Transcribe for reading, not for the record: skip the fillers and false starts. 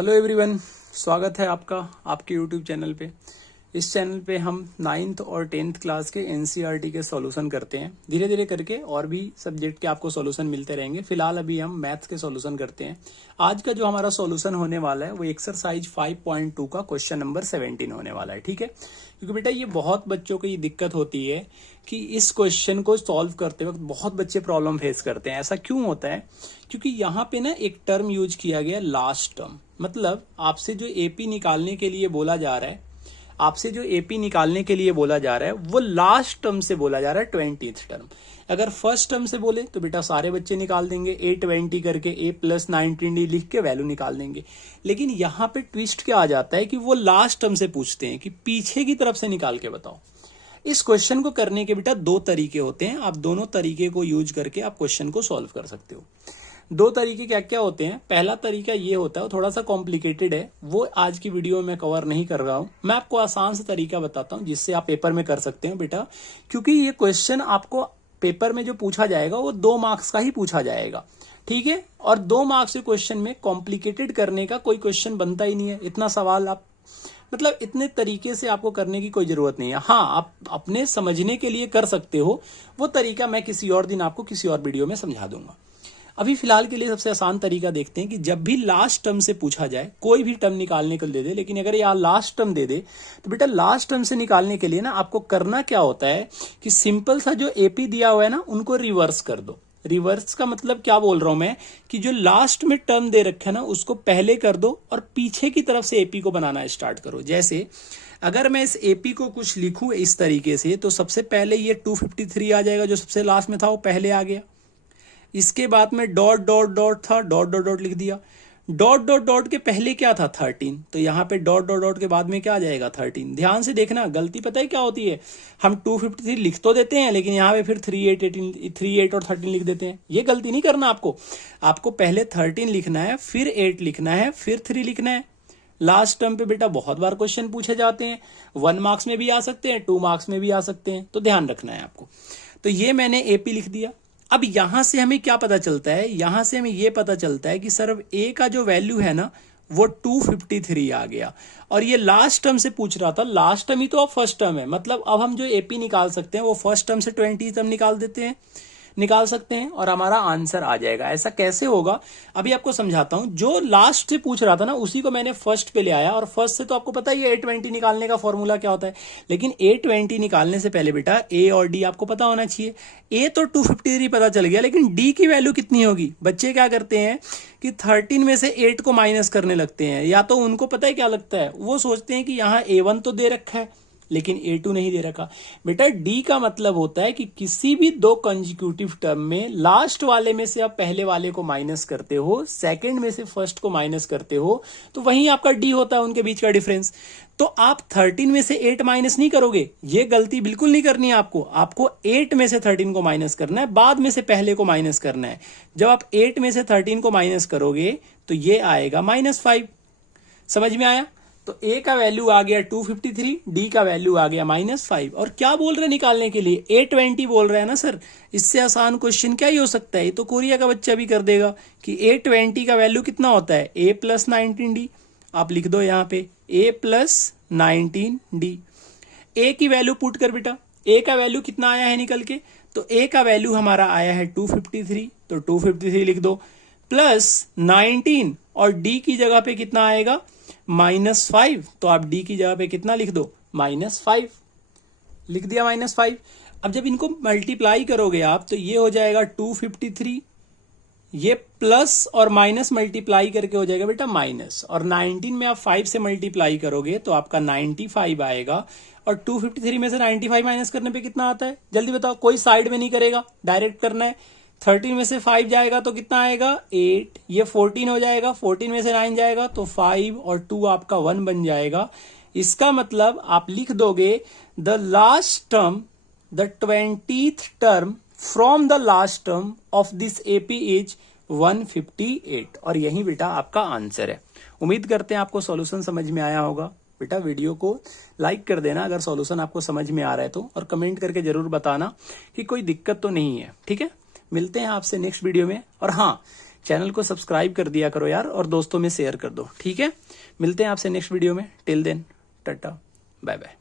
Hello everyone, स्वागत है आपका आपके यूट्यूब चैनल पे। इस चैनल पे हम 9th और 10th क्लास के एनसीईआरटी के सॉल्यूशन करते हैं। धीरे धीरे करके और भी सब्जेक्ट के आपको सॉल्यूशन मिलते रहेंगे। फिलहाल अभी हम मैथ्स के सॉल्यूशन करते हैं। आज का जो हमारा सॉल्यूशन होने वाला है वो एक्सरसाइज 5.2 का क्वेश्चन नंबर 17 होने वाला है। ठीक है, क्योंकि बेटा ये बहुत बच्चों को ये दिक्कत होती है कि इस क्वेश्चन को सॉल्व करते वक्त बहुत बच्चे प्रॉब्लम फेस करते हैं। ऐसा क्यों होता है? क्योंकि यहाँ पे ना एक टर्म यूज किया गया, लास्ट टर्म। मतलब आपसे जो एपी निकालने के लिए बोला जा रहा है, वो लास्ट टर्म से बोला जा रहा है, 20th टर्म। अगर फर्स्ट टर्म से बोले तो बेटा सारे बच्चे निकाल देंगे, A20 करके A+19D लिख के वैल्यू निकाल देंगे। लेकिन यहाँ पे ट्विस्ट क्या आ जाता है कि वो लास्ट टर्म से पूछते हैं कि पीछे की तरफ से निकाल के बताओ। इस क्वेश्चन को करने के बेटा दो तरीके होते हैं। आप दोनों तरीके को यूज करके आप क्वेश्चन को सॉल्व कर सकते हो। दो तरीके क्या क्या होते हैं? पहला तरीका ये होता है, वो थोड़ा सा कॉम्प्लिकेटेड है, वो आज की वीडियो में कवर नहीं कर रहा हूं। मैं आपको आसान सा तरीका बताता हूं जिससे आप पेपर में कर सकते हो बेटा। क्योंकि ये क्वेश्चन आपको पेपर में जो पूछा जाएगा वो 2 मार्क्स का ही पूछा जाएगा। ठीक है, और 2 मार्क्स के क्वेश्चन में कॉम्प्लिकेटेड करने का कोई क्वेश्चन बनता ही नहीं है। इतना सवाल आप मतलब इतने तरीके से आपको करने की कोई जरूरत नहीं है। हाँ, आप अपने समझने के लिए कर सकते हो। वो तरीका मैं किसी और दिन आपको किसी और वीडियो में समझा दूंगा। अभी फिलहाल के लिए सबसे आसान तरीका देखते हैं कि जब भी लास्ट टर्म से पूछा जाए, कोई भी टर्म निकालने को दे दे, लेकिन अगर यहाँ लास्ट टर्म दे दे तो बेटा लास्ट टर्म से निकालने के लिए ना आपको करना क्या होता है कि सिंपल सा जो एपी दिया हुआ है ना उनको रिवर्स कर दो। रिवर्स का मतलब क्या बोल रहा हूं मैं कि जो लास्ट में टर्म दे रखे है ना उसको पहले कर दो और पीछे की तरफ से एपी को बनाना स्टार्ट करो। जैसे अगर मैं इस एपी को कुछ लिखूं इस तरीके से तो सबसे पहले ये 253 आ जाएगा, जो सबसे लास्ट में था वो पहले आ गया। इसके बाद में डॉट डॉट डॉट था, डॉट डॉट डॉट लिख दिया। डॉट डॉट डॉट के पहले क्या था? 13, तो यहाँ पे डॉट डॉट डॉट के बाद में क्या आ जाएगा? 13। ध्यान से देखना, गलती पता है क्या होती है? हम 253 लिख तो देते हैं लेकिन यहाँ पे फिर 38 और 13 लिख देते हैं। ये गलती नहीं करना आपको पहले 13 लिखना है, फिर 8 लिखना है, फिर 3 लिखना है। लास्ट टर्म पे बेटा बहुत बार क्वेश्चन पूछे जाते हैं, 1 मार्क्स में भी आ सकते हैं, 2 मार्क्स में भी आ सकते हैं, तो ध्यान रखना है आपको। तो ये मैंने एपी लिख दिया। अब यहां से हमें क्या पता चलता है? यहां से हमें यह पता चलता है कि सर अब ए का जो वैल्यू है ना वो 253 आ गया। और ये लास्ट टर्म से पूछ रहा था, लास्ट टर्म ही तो अब फर्स्ट टर्म है। मतलब अब हम जो एपी निकाल सकते हैं वो फर्स्ट टर्म से 20 टर्म निकाल सकते हैं और हमारा आंसर आ जाएगा। ऐसा कैसे होगा अभी आपको समझाता हूं। जो लास्ट से पूछ रहा था ना उसी को मैंने फर्स्ट पे ले आया, और फर्स्ट से तो आपको पता ही है A20 निकालने का फॉर्मूला क्या होता है। लेकिन A20 निकालने से पहले बेटा ए और डी आपको पता होना चाहिए। ए तो 253 पता चल गया, लेकिन डी की वैल्यू कितनी होगी? बच्चे क्या करते हैं कि 13 में से 8 को माइनस करने लगते हैं। या तो उनको पता है क्या लगता है, वो सोचते हैं कि यहाँ A1 तो दे रखा है लेकिन A2 नहीं दे रखा। बेटा डी का मतलब होता है कि किसी भी 2 कंसेक्यूटिव टर्म में लास्ट वाले में से आप पहले वाले को माइनस करते हो, सेकंड में से फर्स्ट को माइनस करते हो, तो वही आपका डी होता है, उनके बीच का डिफरेंस। तो आप 13 में से 8 माइनस नहीं करोगे, ये गलती बिल्कुल नहीं करनी है आपको 8 में से 13 को माइनस करना है, बाद में से पहले को माइनस करना है। जब आप 8 में से 13 को माइनस करोगे तो ये आएगा -5। समझ में आया? तो ए का वैल्यू आ गया 253, डी का वैल्यू आ गया -5। और क्या बोल रहे हैं निकालने के लिए? A20 बोल रहे हैं ना सर। इससे आसान क्वेश्चन क्या ही हो सकता है? ये तो कोरिया का बच्चा भी कर देगा कि A20 का वैल्यू कितना होता है? A+19D। आप लिख दो यहाँ पे A+19D। ए की वैल्यू पुट कर बेटा। ए का वैल्यू कितना आया है निकल के? तो ए का वैल्यू हमारा आया है 253, तो 253 लिख दो, +19, और डी की जगह पे कितना आएगा? -5। तो आप डी की जगह पे कितना लिख दो? -5 लिख दिया, -5। अब जब इनको मल्टीप्लाई करोगे आप तो ये हो जाएगा 253, ये प्लस और माइनस मल्टीप्लाई करके हो जाएगा बेटा माइनस, और 19 में आप 5 से मल्टीप्लाई करोगे तो आपका 95 आएगा। और 253 में से 95 माइनस करने पे कितना आता है? जल्दी बताओ, कोई साइड में नहीं करेगा, डायरेक्ट करना है। 13 में से 5 जाएगा तो कितना आएगा? 8। ये 14 हो जाएगा, 14 में से 9 जाएगा तो 5 और 2 आपका 1 बन जाएगा। इसका मतलब आप लिख दोगे the last term, the 20th term from the last term of this AP is 158। और यही बेटा आपका आंसर है। उम्मीद करते हैं आपको सॉल्यूशन समझ में आया होगा। बेटा वीडियो को लाइक कर देना अगर सॉल्यूशन आपको समझ में आ रहा है तो, और कमेंट करके जरूर बताना कि कोई दिक्कत तो नहीं है। ठीक है, मिलते हैं आपसे नेक्स्ट वीडियो में। और हाँ, चैनल को सब्सक्राइब कर दिया करो यार, और दोस्तों में शेयर कर दो, ठीक है। मिलते हैं आपसे नेक्स्ट वीडियो में, till then tata bye bye.